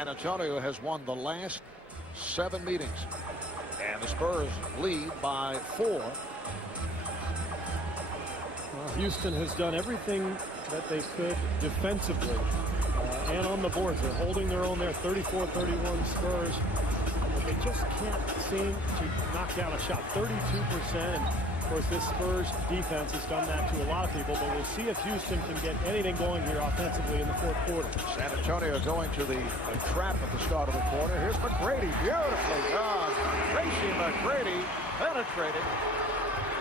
San Antonio has won the last 7 meetings. And the Spurs lead by 4. Well, Houston has done everything that they could defensively and on the boards. They're holding their own there, 34-31 Spurs. But they just can't seem to knock down a shot. 32%. Of course, this Spurs defense has done that to a lot of people, but we'll see if Houston can get anything going here offensively in the fourth quarter. San Antonio going to the trap at the start of the quarter. Here's McGrady, beautifully done. Tracy Mcgrady penetrated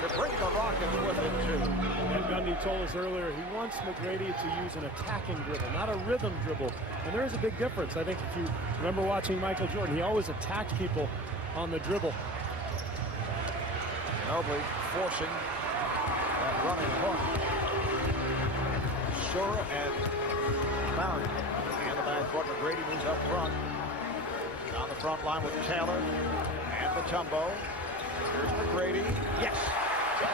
to bring the Rockets within 2. Ed Gundy told us earlier he wants McGrady to use an attacking dribble, not a rhythm dribble. And there is a big difference. I think if you remember watching Michael Jordan, he always attacked people on the dribble. Ginobili forcing that running hook. Sura and Barrett in the backcourt. McGrady moves up front. On the front line with Taylor and Mutombo. Here's McGrady. Yes!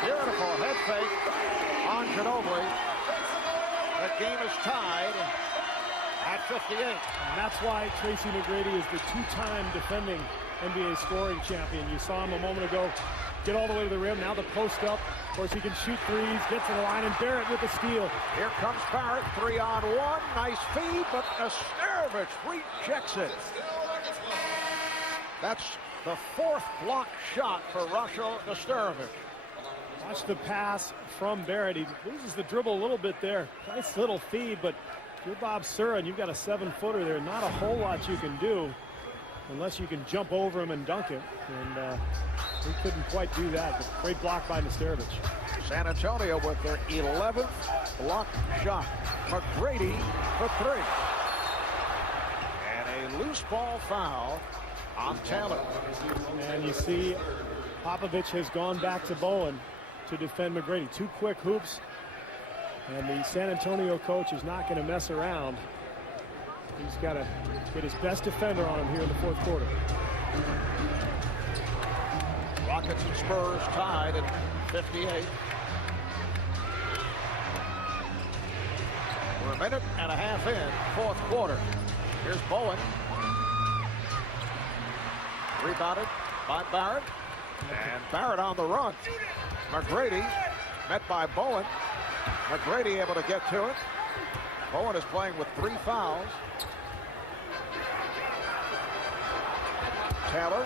Beautiful head fake on Ginobili. The game is tied at 58. And that's why Tracy McGrady is the 2-time defending NBA scoring champion. You saw him a moment ago get all the way to the rim. Now the post up. Of course, he can shoot threes, gets to the line, and Barrett with the steal. Here comes Barrett, 3-on-1. Nice feed, but Nesterovic rejects it. That's the 4th block shot for Russell Nesterovic. Watch the pass from Barrett. He loses the dribble a little bit there. Nice little feed, but if you're Bob Sura and you've got a 7-footer there, not a whole lot you can do unless you can jump over him and dunk it. And he couldn't quite do that, but great block by Nesterovic. San Antonio with their 11th block shot. McGrady for 3. And a loose ball foul on Taylor. And you see Popovich has gone back to Bowen to defend McGrady. 2 quick hoops. And the San Antonio coach is not going to mess around. He's got to get his best defender on him here in the fourth quarter. Rockets and Spurs tied at 58. We're a minute and a half in, fourth quarter. Here's Bowen. Rebounded by Barrett. And Barrett on the run. McGrady met by Bowen. McGrady able to get to it. Bowen is playing with 3 fouls. Taylor.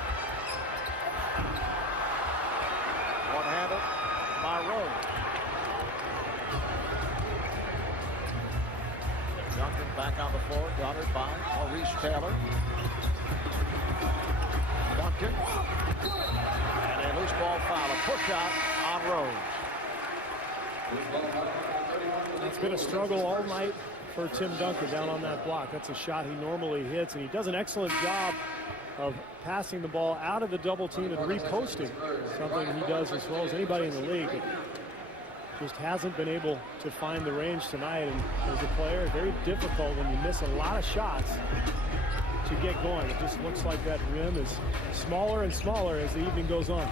One-handed by Rose. Duncan back on the floor, guarded by Maurice Taylor. Duncan. And a loose ball foul, a push out on Rose. It's been a struggle all night for Tim Duncan down on that block. That's a shot he normally hits, and he does an excellent job of passing the ball out of the double team and reposting, something he does as well as anybody in the league. It just hasn't been able to find the range tonight, and as a player, very difficult when you miss a lot of shots to get going. It just looks like that rim is smaller and smaller as the evening goes on.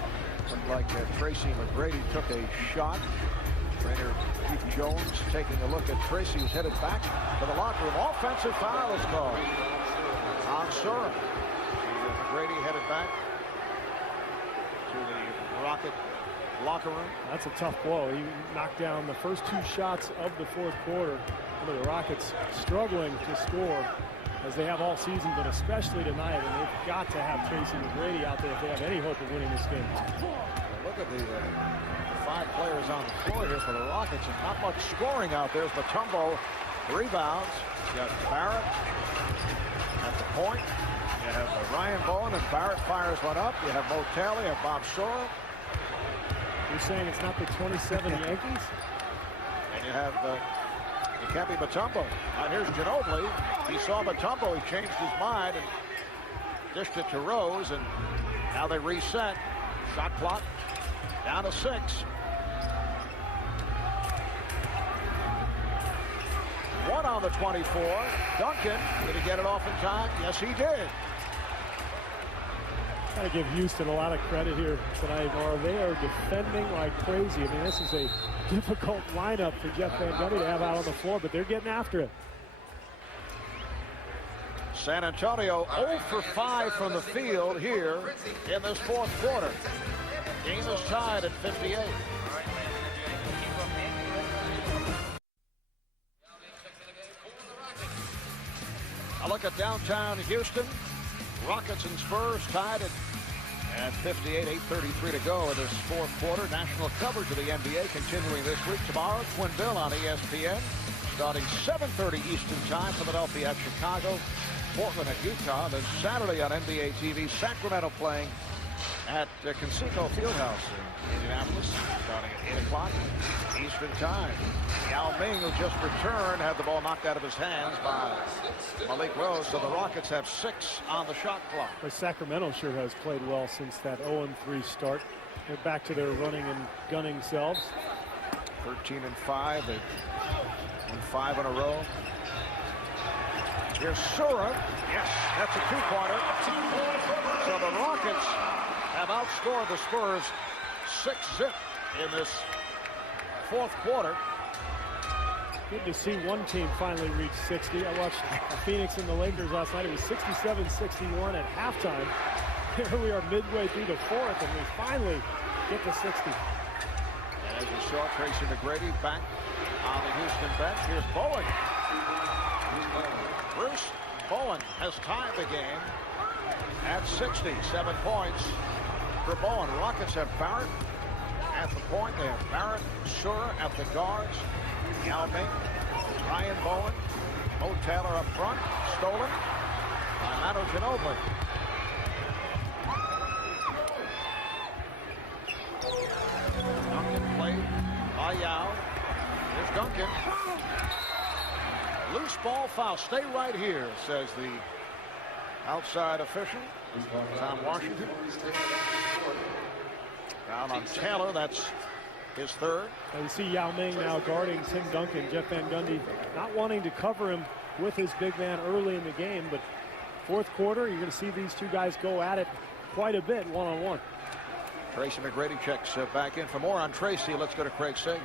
Looked like Tracy McGrady took a shot. Trainer Keith Jones taking a look at Tracy, who's headed back to the locker room. Offensive foul is called on Sura. McGrady headed back to the Rocket locker room. That's a tough blow. He knocked down the first 2 shots of the fourth quarter. The Rockets struggling to score as they have all season, but especially tonight, and they've got to have Tracy McGrady out there if they have any hope of winning this game. Look at the 5 players on the floor here for the Rockets, and not much scoring out there. There's Mutombo, rebounds. You got Barrett at the point. You have Ryan Bowen, and Barrett fires one up. You have Mo Taylor, you have Bob Sura. You're saying it's not the 27 Yankees? And you have Dikembe Mutombo. And here's Ginobili. He saw Mutombo. He changed his mind and dished it to Rose. And now they reset. Shot clock down to 6. One on the 24. Duncan, did he get it off in time? Yes, he did. Got to give Houston a lot of credit here tonight, Maura. They are defending like crazy. I mean, this is a difficult lineup for Jeff Van Gundy to have out on the floor, but they're getting after it. San Antonio 0 for 5 from the field here in this fourth quarter. Game is tied at 58. A look at downtown Houston. Rockets and Spurs tied at 58, 8:33 to go in this fourth quarter. National coverage of the NBA continuing this week. Tomorrow, Twinville on ESPN. Starting 7:30 Eastern Time, Philadelphia at Chicago, Portland at Utah. Then Saturday on NBA TV, Sacramento playing at Conseco Fieldhouse in Indianapolis, starting at 8 o'clock Eastern Time. Yao Ming, who just returned, had the ball knocked out of his hands by Malik Rose, so the Rockets have 6 on the shot clock. But Sacramento sure has played well since that 0-3 start. They're back to their running and gunning selves. 13-5. They've won 5 in a row. Here's Sura. Yes, that's a two-pointer. So the Rockets have outscored the Spurs 6-zip in this fourth quarter. Good to see one team finally reach 60. I watched Phoenix and the Lakers last night. It was 67-61 at halftime. Here we are midway through the fourth, and we finally get to 60. And as you saw, Tracy Mcgrady back on the Houston bench. Here's Bowen. Bruce Bowen has tied the game at 60. 7 points for Bowen. Rockets have Barrett at the point. They have Barrett, Sura at the guards. Yao Ming, Ryan Bowen, Mo Taylor up front, stolen by Manu Ginobili. Duncan played by Yao. Here's Duncan. Loose ball foul. Stay right here, says the outside official, Tom Washington. Down on Taylor, that's his third. And you see Yao Ming now guarding Tim Duncan. Jeff Van Gundy not wanting to cover him with his big man early in the game, but fourth quarter, you're going to see these two guys go at it quite a bit one-on-one. Tracy Mcgrady checks back in. For more on Tracy, let's go to Craig Sager.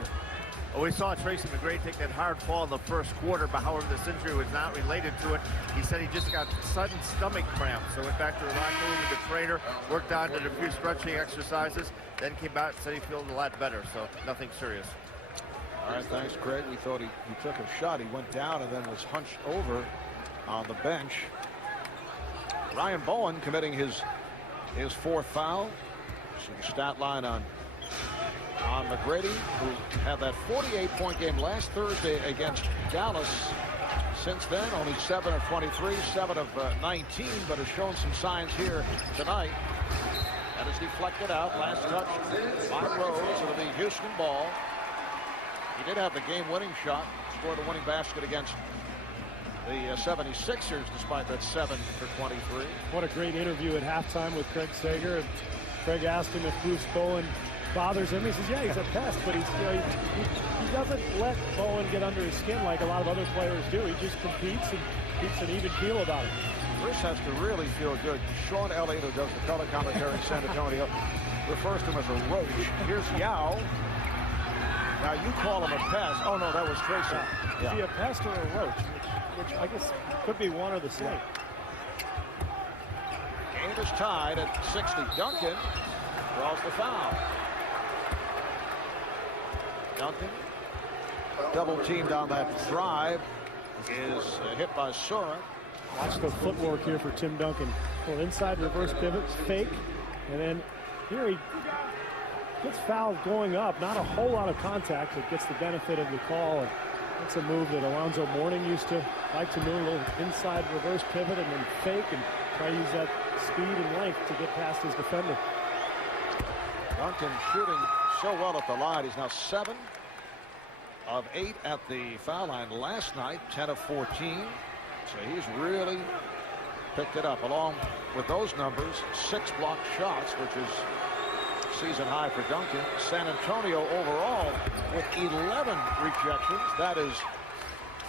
Well, we saw Tracy McGrady take that hard fall in the first quarter, but however, this injury was not related to it. He said he just got sudden stomach cramps, so went back to the locker room with the trainer, worked on, did a few stretching exercises, then came back and said he feels a lot better, so nothing serious. All right, thanks, Craig. We thought he took a shot. He went down and then was hunched over on the bench. Ryan Bowen committing his fourth foul. So the stat line on McGrady, who had that 48-point game last Thursday against Dallas. Since then, only 7 of 23, 7 of 19, but has shown some signs here tonight. That is deflected out. Last touch by Rose. It'll be Houston ball. He did have the game-winning shot, scored the winning basket against the 76ers, despite that 7 for 23. What a great interview at halftime with Craig Sager. And Craig asked him if Bruce Bowen bothers him. He says, yeah, he's a pest, but he's, he doesn't let Bowen get under his skin like a lot of other players do. He just competes and keeps an even keel about it. Bruce has to really feel good. Sean Elliott, who does the color commentary in San Antonio, refers to him as a roach. Here's Yao. Now you call him a pest. Oh no, that was Tracy. Is he a pest or a roach? Which I guess could be one or the same. Game is tied at 60. Duncan draws the foul. Duncan, double teamed on that drive, is hit by Sura. Watch the footwork here for Tim Duncan. Well, inside reverse pivot, fake, and then here he gets fouled going up. Not a whole lot of contact, but gets the benefit of the call. And that's a move that Alonzo Mourning used to like to do, a little inside reverse pivot and then fake and try to use that speed and length to get past his defender. Duncan shooting so well at the line. He's now 7 of 8 at the foul line last night, 10 of 14. So he's really picked it up. Along with those numbers, 6 blocked shots, which is season high for Duncan. San Antonio overall with 11 rejections. That is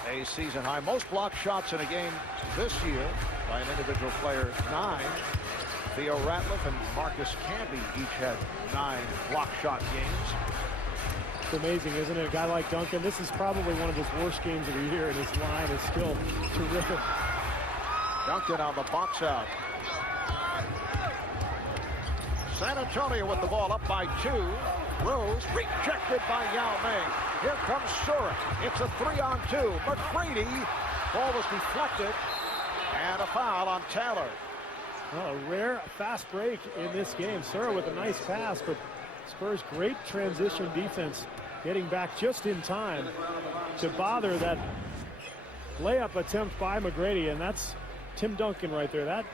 a season high. Most blocked shots in a game this year by an individual player, 9. Theo Ratliff and Marcus Camby each had 9 block shot games. It's amazing, isn't it? A guy like Duncan, this is probably one of his worst games of the year, and his line is still terrific. Duncan on the box out. San Antonio with the ball up by 2. Rose rejected by Yao Ming. Here comes Surik. It's a 3-on-2. McGrady. Ball was deflected. And a foul on Taylor. Well, a rare fast break in this game. Surik with a nice pass, but Spurs great transition defense, getting back just in time to bother that layup attempt by McGrady, and that's Tim Duncan right there. That,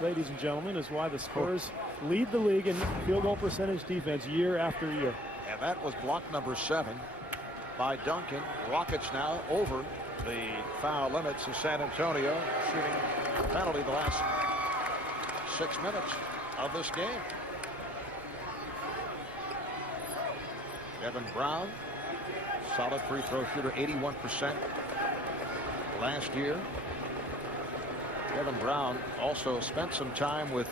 ladies and gentlemen, is why the Spurs lead the league in field goal percentage defense year after year. And that was block number 7 by Duncan. Rockets now over the foul limits of San Antonio, shooting a penalty the last 6 minutes of this game. Devin Brown, solid free throw shooter, 81% last year. Devin Brown also spent some time with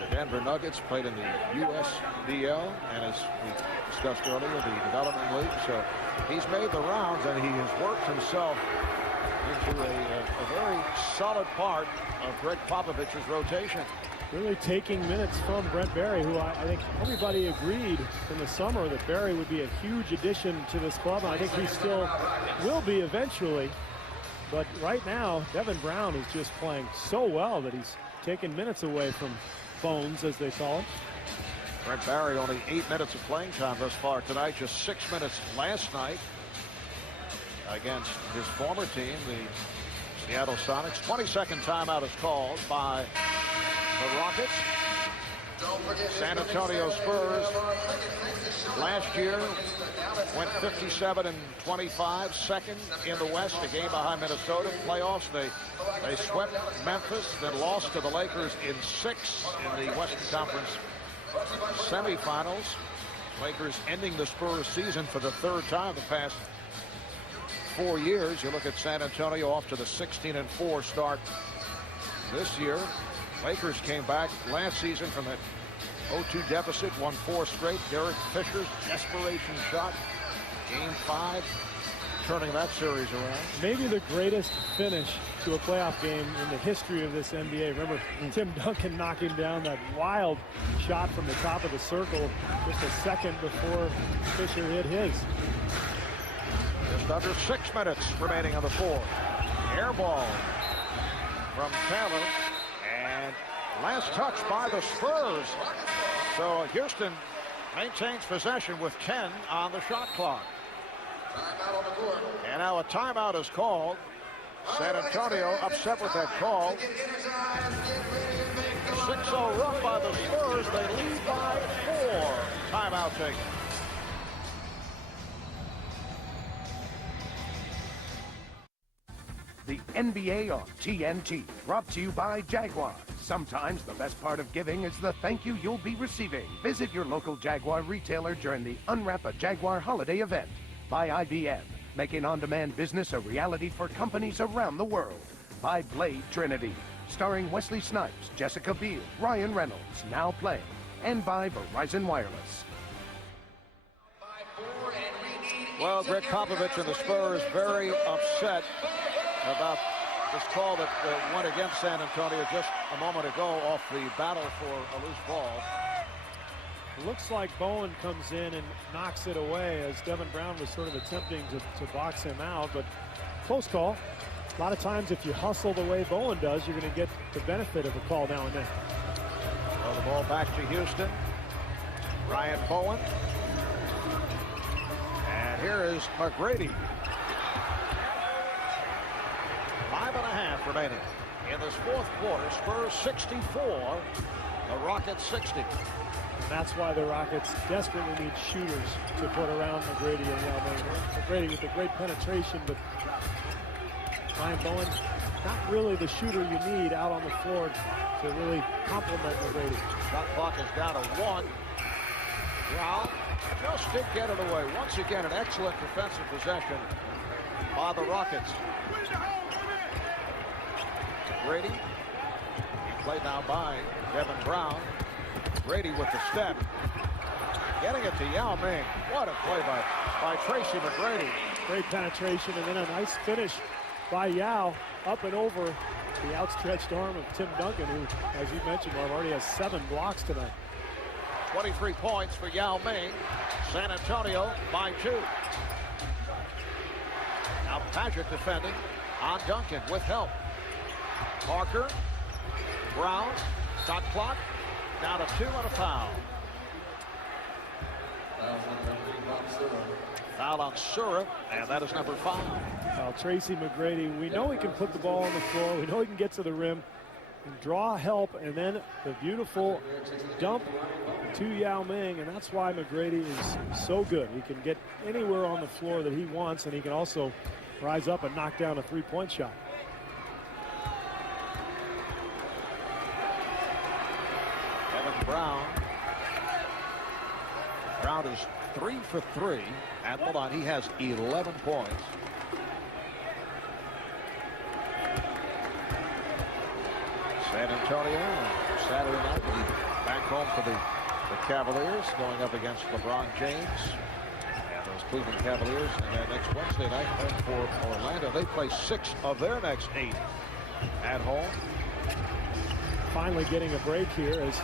the Denver Nuggets, played in the USDL, and as we discussed earlier, the Development League. So he's made the rounds, and he has worked himself into a very solid part of Greg Popovich's rotation. Really taking minutes from Brent Barry, who I think everybody agreed in the summer that Barry would be a huge addition to this club. And I think he still will be eventually. But right now, Devin Brown is just playing so well that he's taking minutes away from Bones, as they call him. Brent Barry only 8 minutes of playing time thus far tonight, just 6 minutes last night against his former team, the Seattle Sonics. 22nd timeout is called by the Rockets. San Antonio Spurs last year went 57-25, second in the West, a game behind Minnesota. Playoffs, they swept Memphis, then lost to the Lakers in 6 in the Western Conference semifinals. Lakers ending the Spurs season for the 3rd time the past 4 years. You look at San Antonio off to the 16-4 start this year. Lakers came back last season from that 0-2 deficit, won 4 straight. Derek Fisher's desperation shot, game 5, turning that series around. Maybe the greatest finish to a playoff game in the history of this NBA. Remember Tim Duncan knocking down that wild shot from the top of the circle just a second before Fisher hit his. Just under 6 minutes remaining on the 4th. Air ball from Taylor. And last touch by the Spurs. So Houston maintains possession with 10 on the shot clock. And now a timeout is called. San Antonio upset with that call. 6-0 run by the Spurs. They lead by 4. Timeout taken. The NBA on TNT, brought to you by Jaguar. Sometimes the best part of giving is the thank you you'll be receiving. Visit your local Jaguar retailer during the Unwrap a Jaguar holiday event. By IBM, making on-demand business a reality for companies around the world. By Blade Trinity, starring Wesley Snipes, Jessica Biel, Ryan Reynolds, now playing. And by Verizon Wireless. Well, Greg Popovich and the Spurs very upset about this call that went against San Antonio just a moment ago off the battle for a loose ball. It looks like Bowen comes in and knocks it away as Devin Brown was sort of attempting to box him out, but close call. A lot of times if you hustle the way Bowen does, you're going to get the benefit of a call now and then. Well, the ball back to Houston. Ryan Bowen. And here is McGrady. 5.5 remaining in this 4th quarter. Spurs 64, the Rockets 60. And that's why the Rockets desperately need shooters to put around McGrady and Yao Ming. McGrady with the great penetration, but Ryan Bowen, not really the shooter you need out on the floor to really complement McGrady. Shot clock is down to 1. Brown just did get it away. Once again, an excellent defensive possession by the Rockets. Grady, he played now by Devin Brown. Grady with the step, getting it to Yao Ming. What a play by Tracy Mcgrady. Great penetration and then a nice finish by Yao up and over the outstretched arm of Tim Duncan, who, as you mentioned, Marv, already has 7 blocks tonight. 23 points for Yao Ming. San Antonio by 2. Now Paget defending on Duncan with help. Parker, Brown, shot clock, down to 2 and a foul. Foul on Sura, and that is number 5. Well, Tracy Mcgrady, we know he can put the ball on the floor. We know he can get to the rim, and draw help, and then the beautiful dump to Yao Ming, and that's why McGrady is so good. He can get anywhere on the floor that he wants, and he can also rise up and knock down a 3-point shot. Kevin Brown. Brown is 3 for 3 at the line. He has 11 points. San Antonio Saturday night will be back home for the Cavaliers, going up against LeBron James and those Cleveland Cavaliers. And then next Wednesday night home for Orlando. They play 6 of their next 8 at home. Finally getting a break here as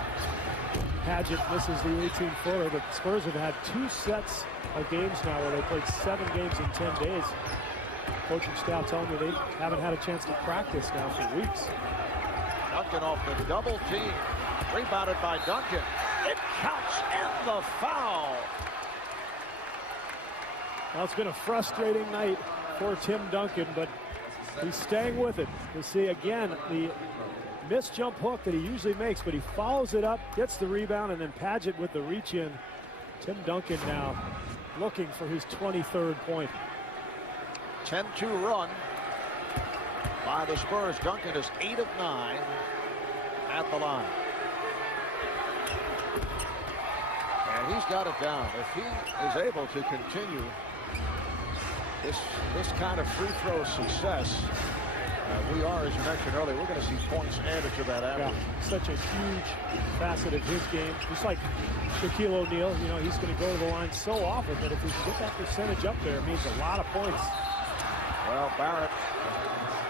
Paget misses the 18-footer. The Spurs have had 2 sets of games now where they played 7 games in 10 days. Coaching staff telling me they haven't had a chance to practice now for weeks. Duncan off the double team. Rebounded by Duncan. It counts and the foul. Well, it's been a frustrating night for Tim Duncan, but he's staying with it. You see again the missed jump hook that he usually makes, but he follows it up, gets the rebound, and then Paget with the reach in. Tim Duncan now looking for his 23rd point. 10-2 run by the Spurs. Duncan is 8 of 9 at the line. And he's got it down. If he is able to continue this kind of free throw success, we are, as you mentioned earlier, we're going to see points added to that average. Yeah, such a huge facet of his game. Just like Shaquille O'Neal, you know, he's going to go to the line so often that if he can get that percentage up there, it means a lot of points. Well, Barrett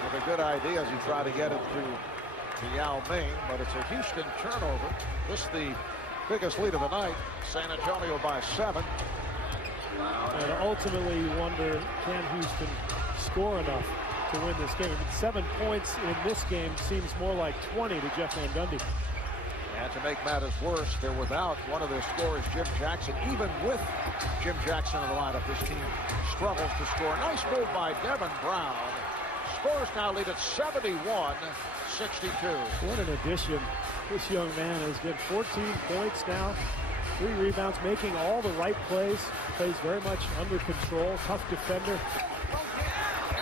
with a good idea as he tried to get it to Yao Ming, but it's a Houston turnover. This is the biggest lead of the night. San Antonio by 7. And ultimately you wonder, can Houston score enough to win this game? 7 points in this game seems more like 20 to Jeff Van Gundy. And to make matters worse, they're without one of their scorers, Jim Jackson. Even with Jim Jackson in the lineup, this team struggles to score. Nice move by Devin Brown. Spurs now lead at 71-62. What an addition. This young man has got 14 points now, 3 rebounds, making all the right plays. Plays very much under control, tough defender.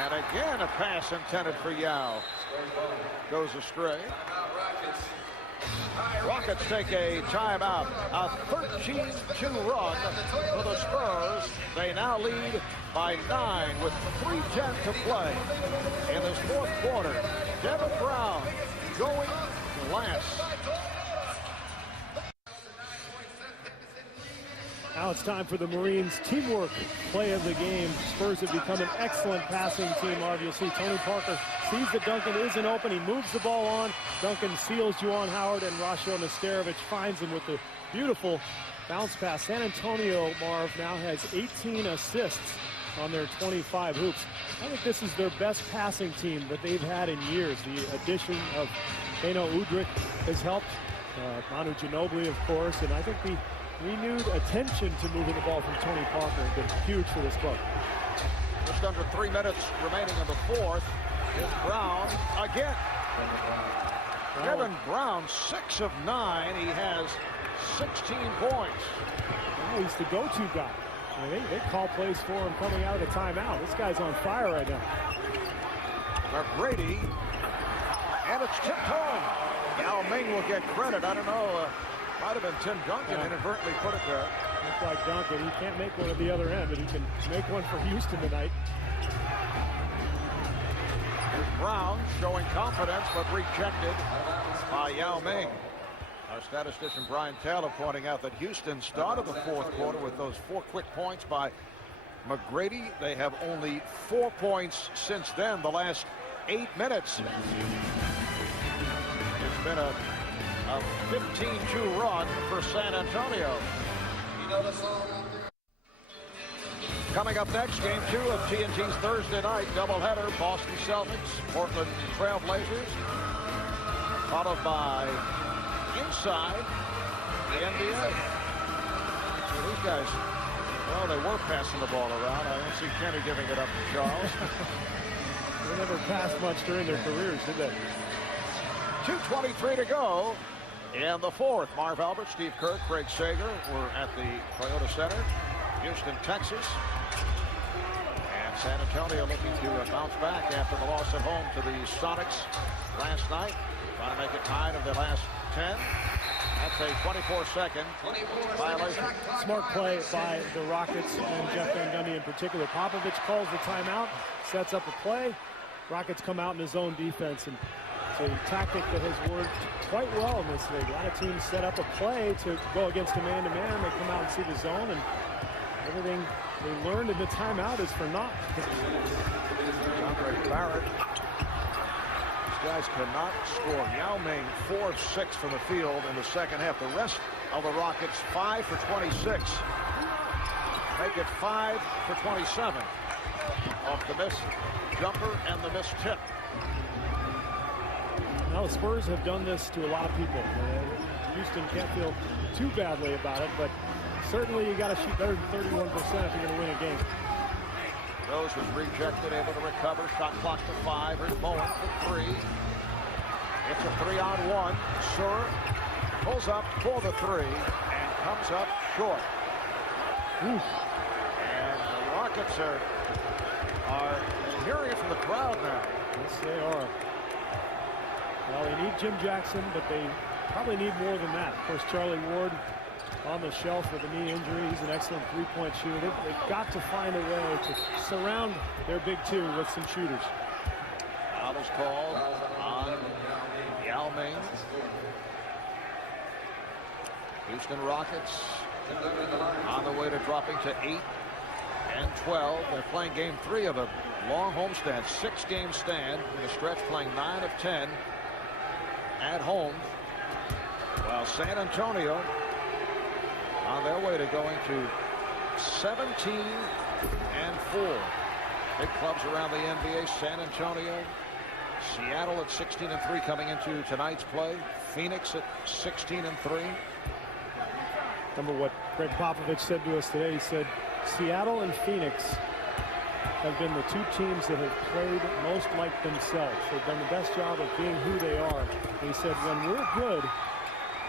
And again, a pass intended for Yao. Goes astray. Rockets take a timeout. A 13-2 run for the Spurs. They now lead by 9 with 3:10 to play in this fourth quarter. Devin Brown going last. Now it's time for the Marines' teamwork play of the game. Spurs have become an excellent passing team. You'll see Tony Parker sees that Duncan isn't open. He moves the ball on. Duncan seals Juwan Howard, and Rasho Nesterovic finds him with the beautiful bounce pass. San Antonio, Marv, now has 18 assists on their 25 hoops. I think this is their best passing team that they've had in years. The addition of Beno Udrih has helped. Manu Ginobili, of course, and I think the renewed attention to moving the ball from Tony Parker has been huge for this club. Just under 3 minutes remaining in the fourth. Here's Brown again. Devin Brown, 6 of 9. He has 16 points. Well, he's the go-to guy. I mean, they call plays for him coming out of the timeout. This guy's on fire right now. McGrady, and it's tipped home. Yao Ming will get credit. I don't know. Might have been Tim Duncan inadvertently put it there. Looks like Duncan. He can't make one at the other end, but he can make one for Houston tonight. Here's Brown showing confidence, but rejected by Yao Ming. Our statistician Brian Taylor pointing out that Houston started the fourth quarter with those 4 quick points by McGrady. They have only 4 points since then. The last 8 minutes. It's been a 15-2 run for San Antonio. Coming up next, game 2 of TNT's Thursday night doubleheader. Boston Celtics, Portland Trail Blazers, followed by inside the NBA. So these guys, well, they were passing the ball around. I don't see Kenny giving it up to Charles. They never passed much during their careers, did they? 2:23 to go in the fourth. Marv Albert, Steve Kerr, Craig Sager were at the Toyota Center, Houston, Texas. And San Antonio looking to bounce back after the loss at home to the Sonics last night. Trying to make it 9 of the last 10. That's a 24-second violation. Smart play by the Rockets and Jeff Van Gundy in particular. Popovich calls the timeout, sets up a play. Rockets come out in his own defense, and it's a tactic that has worked quite well in this league. A lot of teams set up a play to go against a man-to-man. They come out and see the zone, and everything they learned in the timeout is for naught. Andre Barrett. These guys cannot score. Yao Ming 4 of 6 from the field in the second half. The rest of the Rockets 5 for 26. Make it 5 for 27 off the missed jumper and the missed tip. Now the Spurs have done this to a lot of people. Houston can't feel too badly about it, but certainly you got to shoot better than 31% if you're going to win a game. Rose was rejected, able to recover. Shot clock to 5. Here's Bowen for 3. It's a 3-on-1. Sur pulls up for the 3 and comes up short. Oof. And the Rockets are hearing it from the crowd now. Yes, they are. Well, they need Jim Jackson, but they probably need more than that. Of course, Charlie Ward on the shelf with a knee injury. He's an excellent three-point shooter. They've got to find a way to surround their big 2 with some shooters. Foul is called on Yao Ming. Houston Rockets on the way to dropping to 8 and 12. They're playing game 3 of a long homestand, 6-game stand in the stretch, playing 9 of 10 at home. While San Antonio on their way to going to 17 and 4. Big clubs around the NBA. San Antonio, Seattle at 16 and 3 coming into tonight's play. Phoenix at 16 and 3. Remember what Greg Popovich said to us today. He said Seattle and Phoenix have been the 2 teams that have played most like themselves. They've done the best job of being who they are. And he said when we're good,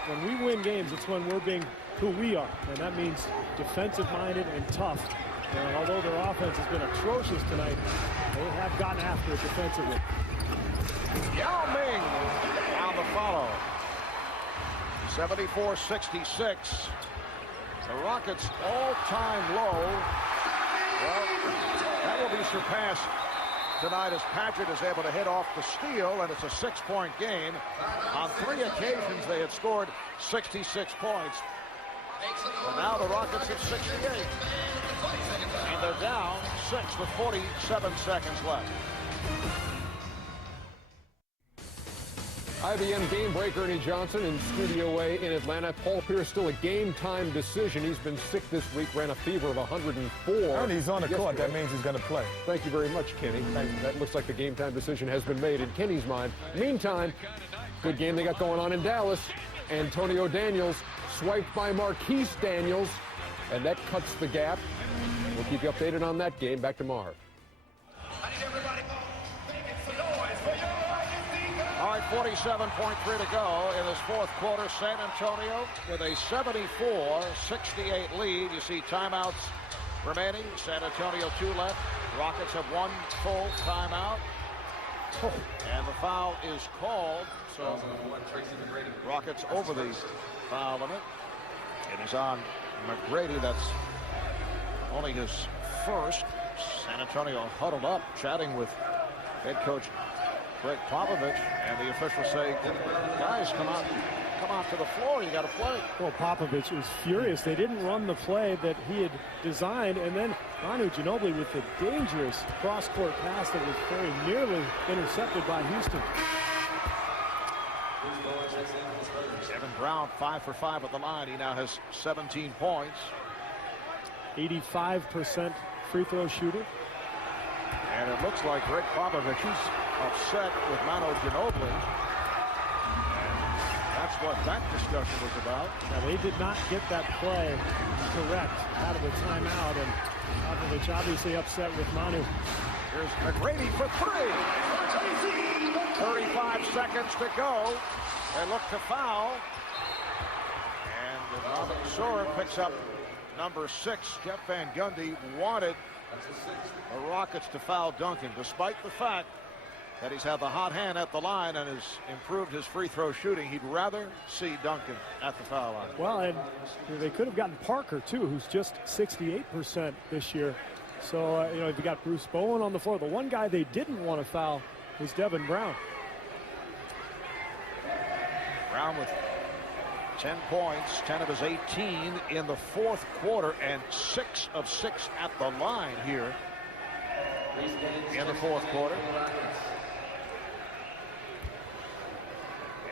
when we win games, it's when we're being who we are. And that means defensive-minded and tough. And although their offense has been atrocious tonight, they have gotten after it defensively. Yao Ming on the follow. 74-66. The Rockets' all-time low. Well, that will be surpassed tonight as Patrick is able to hit off the steal, and it's a 6-point game. On 3 occasions, they had scored 66 points. And now the Rockets have 68. And they're down 6 with 47 seconds left. IBM game breaker Ernie Johnson in Studio A in Atlanta. Paul Pierce still a game-time decision. He's been sick this week, ran a fever of 104. And he's on the court. That means he's going to play. Thank you very much, Kenny. That looks like the game-time decision has been made in Kenny's mind. Meantime, good game they got going on in Dallas. Antonio Daniels swiped by Marquise Daniels, and that cuts the gap. We'll keep you updated on that game. Back to Marv. All right, 47.3 to go in this fourth quarter. San Antonio with a 74-68 lead. You see timeouts remaining. San Antonio 2 left. Rockets have 1 full timeout. And the foul is called. So Rockets over the foul limit. It is on McGrady. That's only his first. San Antonio huddled up, chatting with head coach Greg Popovich, and the officials say, guys, come out, come out to the floor. You got to play. Well, Popovich was furious. They didn't run the play that he had designed, and then Manu Ginobili with the dangerous cross-court pass that was very nearly intercepted by Houston. Devin Brown 5 for 5 at the line. He now has 17 points. 85% free throw shooter. And it looks like Greg Popovich is upset with Manu Ginobili. That's what that discussion was about. Now, they did not get that play correct out of the timeout, and Popovich obviously upset with Manu. Here's McGrady for three. 35 seconds to go. They look to foul. And Robert Soren picks up number 6. Jeff Van Gundy wanted the Rockets to foul Duncan, despite the fact that he's had the hot hand at the line and has improved his free throw shooting. He'd rather see Duncan at the foul line. Well, and they could have gotten Parker, too, who's just 68% this year. So, you know, you've got Bruce Bowen on the floor. The one guy they didn't want to foul was Devin Brown. Brown with 10 points, 10 of his 18 in the fourth quarter, and 6 of 6 at the line here in the fourth quarter.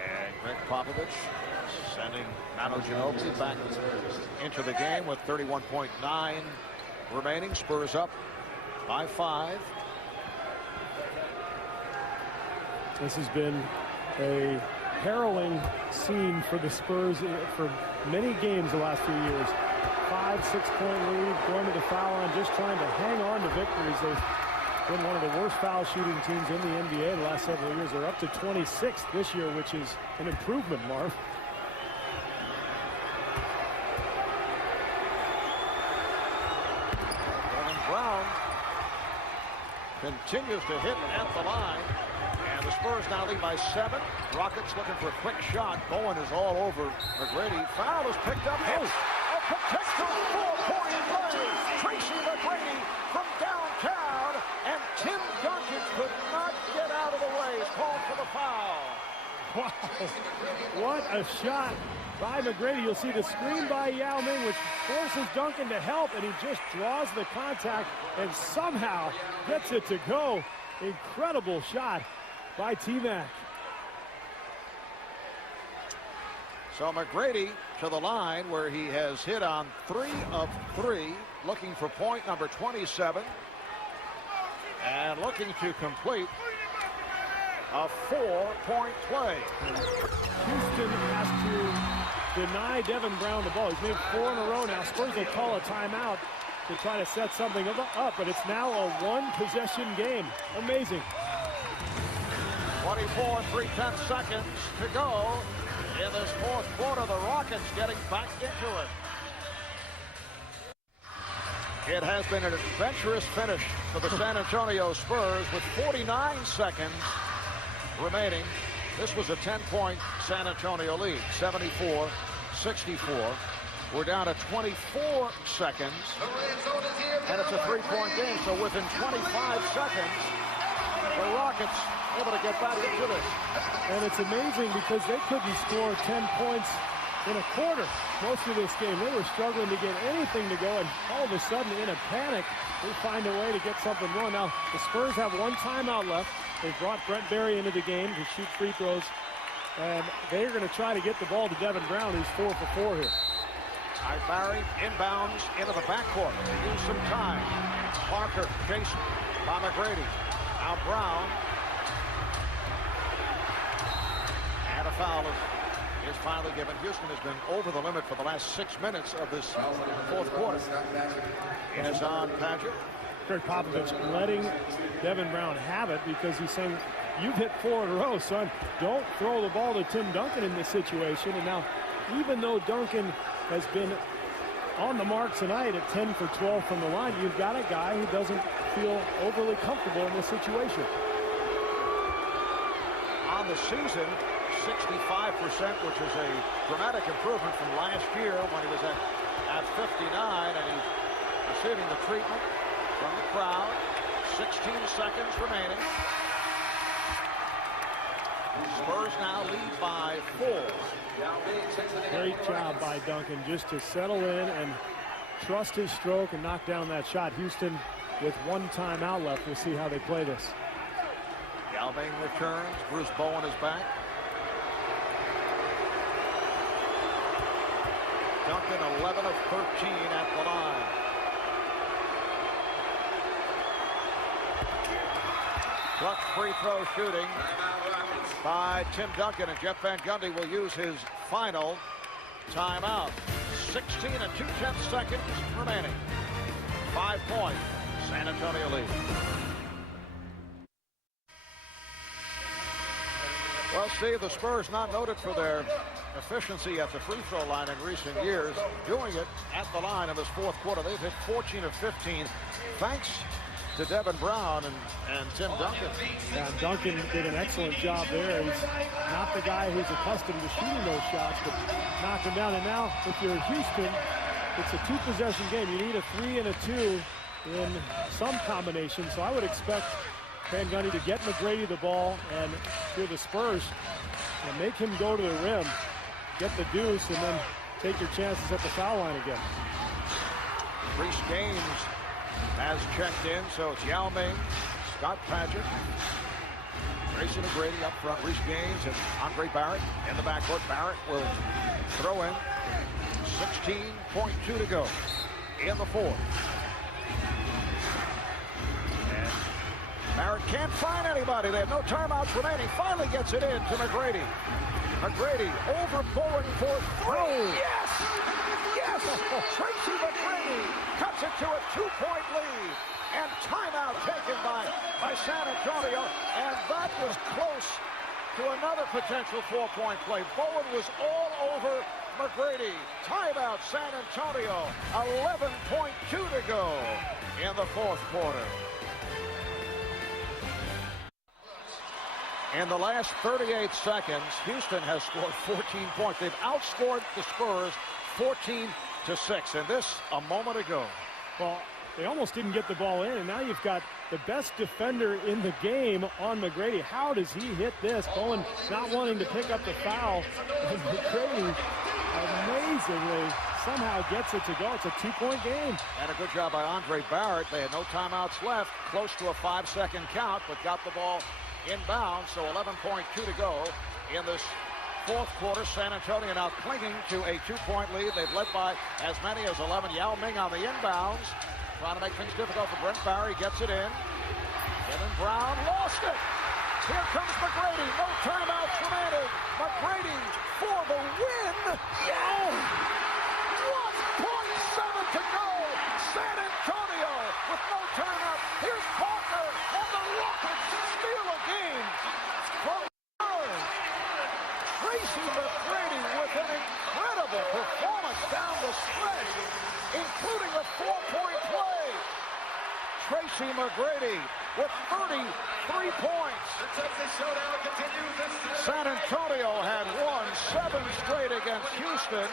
And Greg Popovich sending Manu Ginobili back into the game with 31.9 remaining. Spurs up by 5. This has been a harrowing scene for the Spurs for many games the last few years. 5-6 point lead, going to the foul line, just trying to hang on to victories. They've been one of the worst foul shooting teams in the NBA the last several years. They're up to 26th this year, which is an improvement, Marv. Devin Brown continues to hit at the line. And the Spurs now lead by 7. Rockets looking for a quick shot. Bowen is all over McGrady. Foul is picked up. Oh, a potential 4-point play. Tracy Mcgrady from downtown. And Tim Duncan could not get out of the way. He's called for the foul. Wow. What a shot by McGrady. You'll see the screen by Yao Ming, which forces Duncan to help, and he just draws the contact and somehow gets it to go. Incredible shot by Tmac. So McGrady to the line where he has hit on 3 of 3, looking for point number 27, and looking to complete a 4-point play. Houston has to deny Devin Brown the ball. He's made 4 in a row now. Spurs will call a timeout to try to set something up, but it's now a 1-possession game. Amazing. 24 and 3/10 seconds to go in this fourth quarter. The Rockets getting back into it. It has been an adventurous finish for the San Antonio Spurs with 49 seconds remaining. This was a 10-point San Antonio lead, 74-64. We're down to 24 seconds, and it's a 3-point game. So within 25 seconds, the Rockets able to get back into this. And it's amazing because they couldn't score 10 points in a quarter most of this game. They were struggling to get anything to go, and all of a sudden, in a panic, they find a way to get something going. Now, the Spurs have 1 timeout left. They brought Brent Berry into the game to shoot free throws, and they're going to try to get the ball to Devin Brown, who's 4 for 4 here. All right, Barry inbounds into the backcourt. They use some time. Parker chasing by McGrady. Now Brown. And a foul is finally given. Houston has been over the limit for the last 6 minutes of this fourth quarter. It is on Padgett. Greg Popovich letting Devin Brown have it because he's saying, you've hit 4 in a row, son. Don't throw the ball to Tim Duncan in this situation. And now, even though Duncan has been on the mark tonight at 10 for 12 from the line, you've got a guy who doesn't feel overly comfortable in this situation. On the season, 65%, which is a dramatic improvement from last year when he was at 59, and he's receiving the treatment from the crowd. 16 seconds remaining. Spurs now lead by 4. Great job by Duncan just to settle in and trust his stroke and knock down that shot. Houston with one timeout left. We'll see how they play this. Yao Ming returns. Bruce Bowen is back. Duncan 11 of 13 at the line. Clutch free throw shooting by Tim Duncan, and Jeff Van Gundy will use his final timeout. 16 and 2/10 seconds remaining. 5 points. San Antonio lead. Well, Steve, the Spurs not noted for their efficiency at the free throw line in recent years. Doing it at the line in this fourth quarter. They've hit 14 of 15 thanks to Devin Brown and Tim Duncan. Yeah, Duncan did an excellent job there. He's not the guy who's accustomed to shooting those shots, but knocked him down. And now, if you're Houston, it's a two-possession game. You need a 3 and a 2 in some combination. So I would expect Van Gundy to get McGrady the ball, and if you're the Spurs, make him go to the rim, get the deuce, and then take your chances at the foul line again. Reece Gaines has checked in, so it's Yao Ming, Scott Padgett, Tracy Mcgrady up front, Reece Gaines, and Andre Barrett in the backcourt. Barrett will throw in. 16.2 to go in the fourth. And Barrett can't find anybody. They have no timeouts remaining. Finally gets it in to McGrady. McGrady over Bowen for 3. Yes! Yes! Tracy McGrady cuts it to a 2-point lead. And timeout taken by San Antonio. And that was close to another potential 4-point play. Bowen was all over McGrady. Timeout San Antonio. 11.2 to go in the fourth quarter. In the last 38 seconds, Houston has scored 14 points. They've outscored the Spurs 14-6, and this a moment ago. Well, they almost didn't get the ball in, and now you've got the best defender in the game on McGrady. How does he hit this? Bowen not wanting to pick up the foul, and McGrady amazingly somehow gets it to go. It's a 2-point game. And a good job by Andre Barrett. They had no timeouts left, close to a 5-second count, but got the ball inbound, so 11.2 to go in this fourth quarter. San Antonio now clinging to a 2-point lead. They've led by as many as 11. Yao Ming on the inbounds, trying to make things difficult for Brent Barry. Gets it in. Devin Brown lost it. Here comes McGrady. No timeouts remaining. McGrady for the win. Yeah! 1.7 to go. San Antonio with no timeout. Here's Parker, and the Rockets steal a game from Spurs. Tracy McGrady with an incredible performance down the stretch, including a 4-point play. Tracy McGrady with 33 points. San Antonio had won 7 straight against Houston,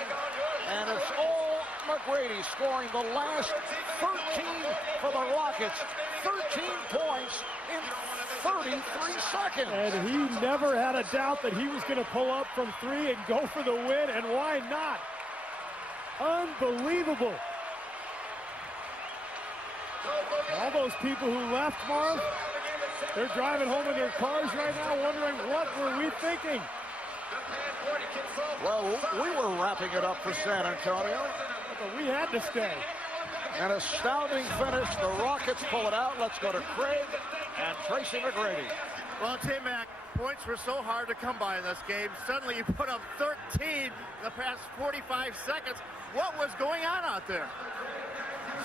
and it's all McGrady scoring the last 13 for the Rockets. 13 points in 33 seconds. And he never had a doubt that he was going to pull up from 3 and go for the win, and why not? Unbelievable. All those people who left, Marv, they're driving home in their cars right now wondering, what were we thinking? Well, we were wrapping it up for San Antonio. But we had to stay. An astounding finish. The Rockets pull it out. Let's go to Craig and Tracy McGrady. Well, Tmac, points were so hard to come by in this game. Suddenly you put up 13 in the past 45 seconds. What was going on out there?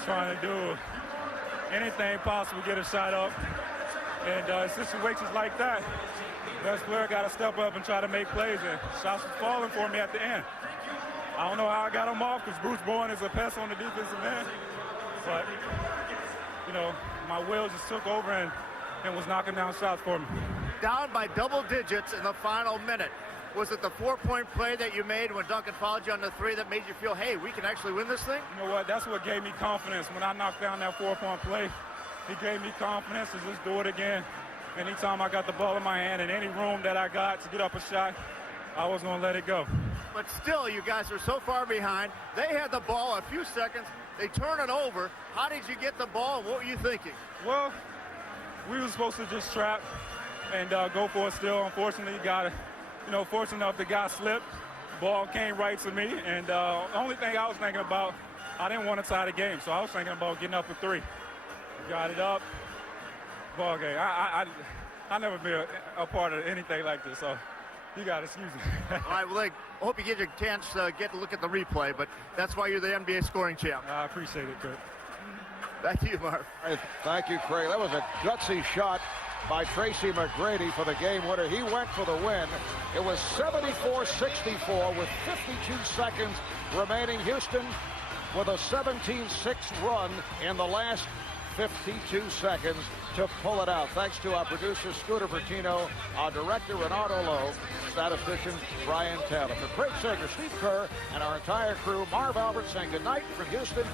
Trying to do anything possible to get a shot up. And situations like that, best player got to step up and try to make plays. And shots were falling for me at the end. I don't know how I got them off because Bruce Bowen is a pest on the defensive end. But, you know, my will just took over and was knocking down shots for me. Down by double digits in the final minute. Was it the 4-point play that you made when Duncan fouled you on the 3 that made you feel, hey, we can actually win this thing? You know what? That's what gave me confidence. When I knocked down that 4-point play, it gave me confidence to just do it again. Anytime I got the ball in my hand in any room that I got to get up a shot, I was going to let it go. But still, you guys are so far behind. They had the ball a few seconds. They turn it over. How did you get the ball? What were you thinking? Well, we were supposed to just trap and go for a steal. Unfortunately, fortunate enough the guy slipped. Ball came right to me, and the only thing I was thinking about, I didn't want to tie the game, so I was thinking about getting up for 3. Got it up. Ball game. I never been a part of anything like this, so you got to excuse me. All right, well, I hope you get a chance to get a look at the replay, but that's why you're the NBA scoring champ. I appreciate it, Kurt. Back to you, Marv. All right, thank you, Craig. That was a gutsy shot by Tracy Mcgrady for the game winner. He went for the win. It was 74-64 with 52 seconds remaining. Houston with a 17-6 run in the last 52 seconds to pull it out. Thanks to our producer, Scooter Bertino, our director, Renato Lowe, statistician, Brian Taylor. For Craig Sager, Steve Kerr, and our entire crew, Marv Albert saying goodnight from Houston.